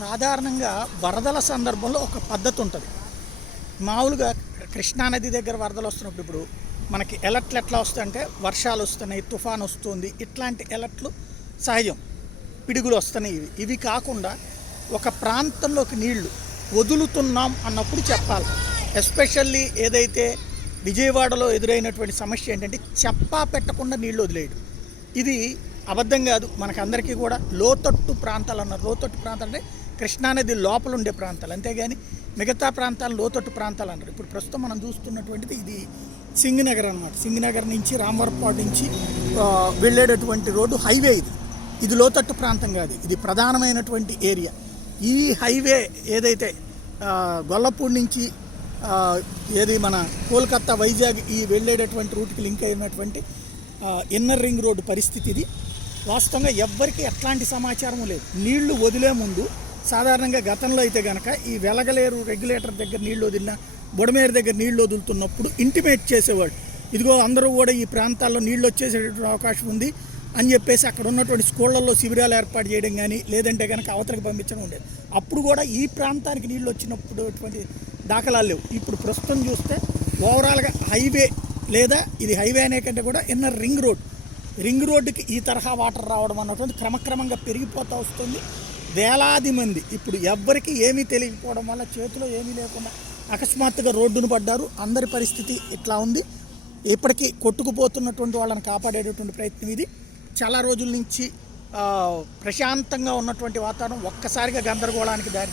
సాధారణంగా వరదల సందర్భంలో ఒక పద్ధతి ఉంటుంది. మామూలుగా కృష్ణానది దగ్గర వరదలు వస్తున్నప్పుడు ఇప్పుడు మనకి ఎలర్ట్లు ఎట్లా వస్తాయంటే వర్షాలు వస్తున్నాయి, తుఫాన్ వస్తుంది, ఇట్లాంటి ఎలర్ట్లు సహజం. పిడుగులు వస్తున్నాయి. ఇవి కాకుండా ఒక ప్రాంతంలోకి నీళ్లు వదులుతున్నాం అన్నప్పుడు చెప్పాలి. ఎస్పెషల్లీ ఏదైతే విజయవాడలో ఎదురైనటువంటి సమస్య ఏంటంటే చెప్పా పెట్టకుండా నీళ్లు వదిలేయడం. ఇది అబద్ధం కాదు, మనకందరికీ కూడా లోతట్టు ప్రాంతాలు అన్నారు. లోతట్టు ప్రాంతాలు అంటే కృష్ణానది లోపల ఉండే ప్రాంతాలు, అంతేగాని మిగతా ప్రాంతాలు లోతట్టు ప్రాంతాలు అన్నారు. ఇప్పుడు ప్రస్తుతం మనం చూస్తున్నటువంటిది ఇది సింగనగర్ అన్నమాట. సింగనగర్ నుంచి రామవరపాడు నుంచి వెళ్ళేటటువంటి రోడ్డు హైవే. ఇది లోతట్టు ప్రాంతం కాదు, ఇది ప్రధానమైనటువంటి ఏరియా. ఈ హైవే ఏదైతే గొల్లపూడి నుంచి ఏది మన కోల్కతా వైజాగ్ ఈ వెళ్ళేటటువంటి రూట్కి లింక్ అయినటువంటి ఇన్నర్ రింగ్ రోడ్డు పరిస్థితి ఇది. వాస్తవంగా ఎవ్వరికి ఎట్లాంటి సమాచారం లేదు. నీళ్లు వదిలే ముందు సాధారణంగా గతంలో అయితే కనుక ఈ వెలగలేరు రెగ్యులేటర్ దగ్గర నీళ్లు వదిలిన, బుడమేరు దగ్గర నీళ్లు వదులుతున్నప్పుడు ఇంటిమేట్ చేసేవాళ్ళు, ఇదిగో అందరూ కూడా ఈ ప్రాంతాల్లో నీళ్ళు వచ్చేసేటువంటి అవకాశం ఉంది అని చెప్పేసి అక్కడ ఉన్నటువంటి స్కూళ్ళల్లో శిబిరాలు ఏర్పాటు చేయడం కానీ, లేదంటే కనుక అవతలకు పంపించడం ఉండేది. అప్పుడు కూడా ఈ ప్రాంతానికి నీళ్ళు వచ్చినప్పుడు అటువంటి దాఖలాలు లేవు. ఇప్పుడు ప్రస్తుతం చూస్తే ఓవరాల్గా హైవే, లేదా ఇది హైవే అనే కంటే కూడా ఇన్నర్ రింగ్ రోడ్డుకి ఈ తరహా వాటర్ రావడం అన్నటువంటి క్రమక్రమంగా పెరిగిపోతూ వస్తుంది. వేలాది మంది ఇప్పుడు ఎవ్వరికి ఏమీ తెలియకపోవడం వల్ల చేతిలో ఏమీ లేకుండా అకస్మాత్తుగా రోడ్డును పడ్డారు. అందరి పరిస్థితి ఇట్లా ఉంది. ఇప్పటికీ కొట్టుకుపోతున్నటువంటి వాళ్ళని కాపాడేటటువంటి ప్రయత్నం ఇది. చాలా రోజుల నుంచి ప్రశాంతంగా ఉన్నటువంటి వాతావరణం ఒక్కసారిగా గందరగోళానికి దారి